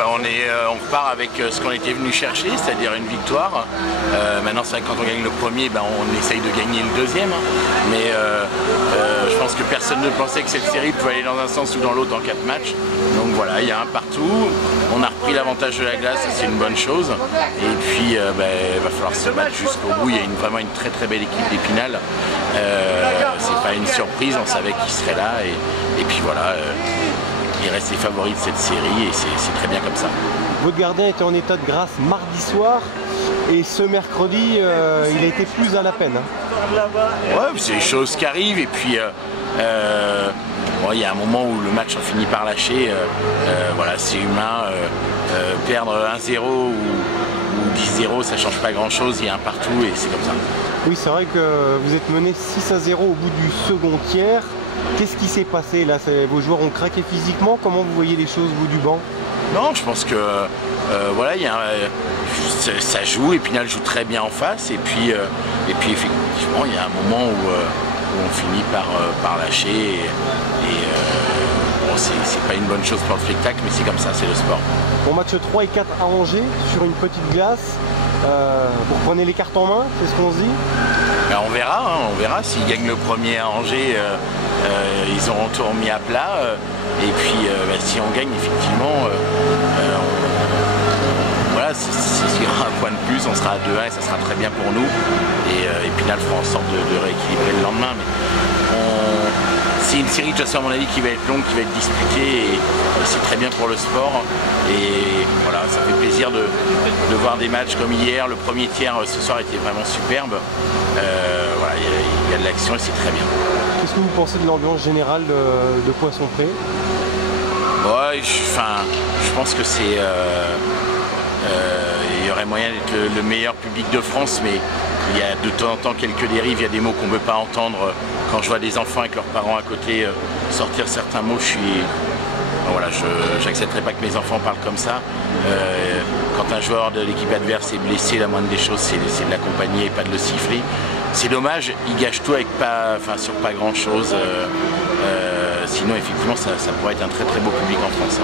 On repart avec ce qu'on était venu chercher, c'est-à-dire une victoire. Maintenant, c'est vrai que quand on gagne le premier, on essaye de gagner le deuxième. Mais je pense que personne ne pensait que cette série pouvait aller dans un sens ou dans l'autre en 4 matchs. Donc voilà, il y a un partout. On a repris l'avantage de la glace, c'est une bonne chose. Et puis, il va falloir se battre jusqu'au bout. Il y a vraiment une très belle équipe d'Épinal. C'est pas une surprise, on savait qu'ils seraient là. Et puis voilà. Il reste les favoris de cette série et c'est très bien comme ça. Votre gardien était en état de grâce mardi soir et ce mercredi, il a été plus à la peine. Ouais, c'est des choses qui arrivent et puis il y a un moment où le match en finit par lâcher. Voilà, c'est humain. Perdre 1-0 ou 10-0, ça change pas grand-chose. Il y a un partout et c'est comme ça. Oui, c'est vrai que vous êtes mené 6-0 au bout du second tiers. Qu'est-ce qui s'est passé là? Vos joueurs ont craqué physiquement? Comment vous voyez les choses, vous, du banc? Non, je pense que voilà, ça joue, Épinal joue très bien en face, et puis effectivement, il y a un moment où on finit par lâcher, bon, c'est pas une bonne chose pour le spectacle, mais c'est comme ça, c'est le sport. Bon, match 3 et 4 à Angers, sur une petite glace, vous reprenez les cartes en main, c'est ce qu'on se dit? On verra s'ils gagnent le premier à Angers, ils auront tout remis à plat. Et puis si on gagne, effectivement, voilà, s'il y aura un point de plus, on sera à 2-1 et ça sera très bien pour nous. Et Épinal fera en sorte de rééquilibrer le lendemain. Mais c'est une série, de toute façon, à mon avis, qui va être longue, qui va être disputée. Et c'est très bien pour le sport. Et voilà, ça fait plaisir de voir des matchs comme hier. Le premier tiers ce soir était vraiment superbe. Voilà, il y a de l'action et c'est très bien. Qu'est-ce que vous pensez de l'ambiance générale de Poisson Pré? Ouais, je pense que c'est... il y aurait moyen d'être le meilleur public de France, mais il y a de temps en temps quelques dérives, il y a des mots qu'on ne veut pas entendre. Quand je vois des enfants avec leurs parents à côté sortir certains mots, voilà, j'accepterai pas que mes enfants parlent comme ça. Quand un joueur de l'équipe adverse est blessé, la moindre des choses, c'est de l'accompagner et pas de le siffler. C'est dommage, il gâche tout avec sur pas grand chose. Sinon, effectivement, ça pourrait être un très beau public en France.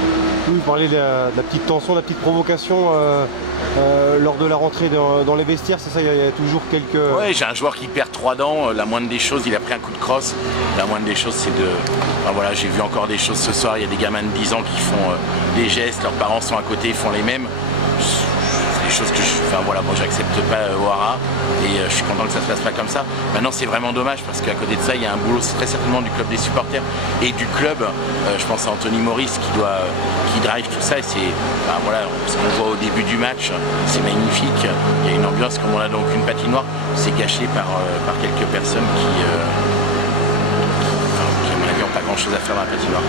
Vous parlez de la petite tension, de la petite provocation lors de la rentrée dans les vestiaires, c'est ça, il y a toujours quelques... Ouais, j'ai un joueur qui perd 3 dents, la moindre des choses, il a pris un coup de crosse. La moindre des choses, c'est de... voilà, j'ai vu encore des choses ce soir, il y a des gamins de 10 ans qui font des gestes, leurs parents sont à côté, ils font les mêmes. C'est des choses que voilà, moi j'accepte pas Ouara et je suis content que ça se passe pas comme ça. Maintenant, c'est vraiment dommage parce qu'à côté de ça, il y a un boulot très certainement du club des supporters et du club. Je pense à Anthony Maurice qui drive tout ça et c'est voilà, ce qu'on voit au début du match, c'est magnifique. Il y a une ambiance comme on a donc une patinoire, c'est gâché par quelques personnes qui à mon avis n'ont pas grand chose à faire dans la patinoire.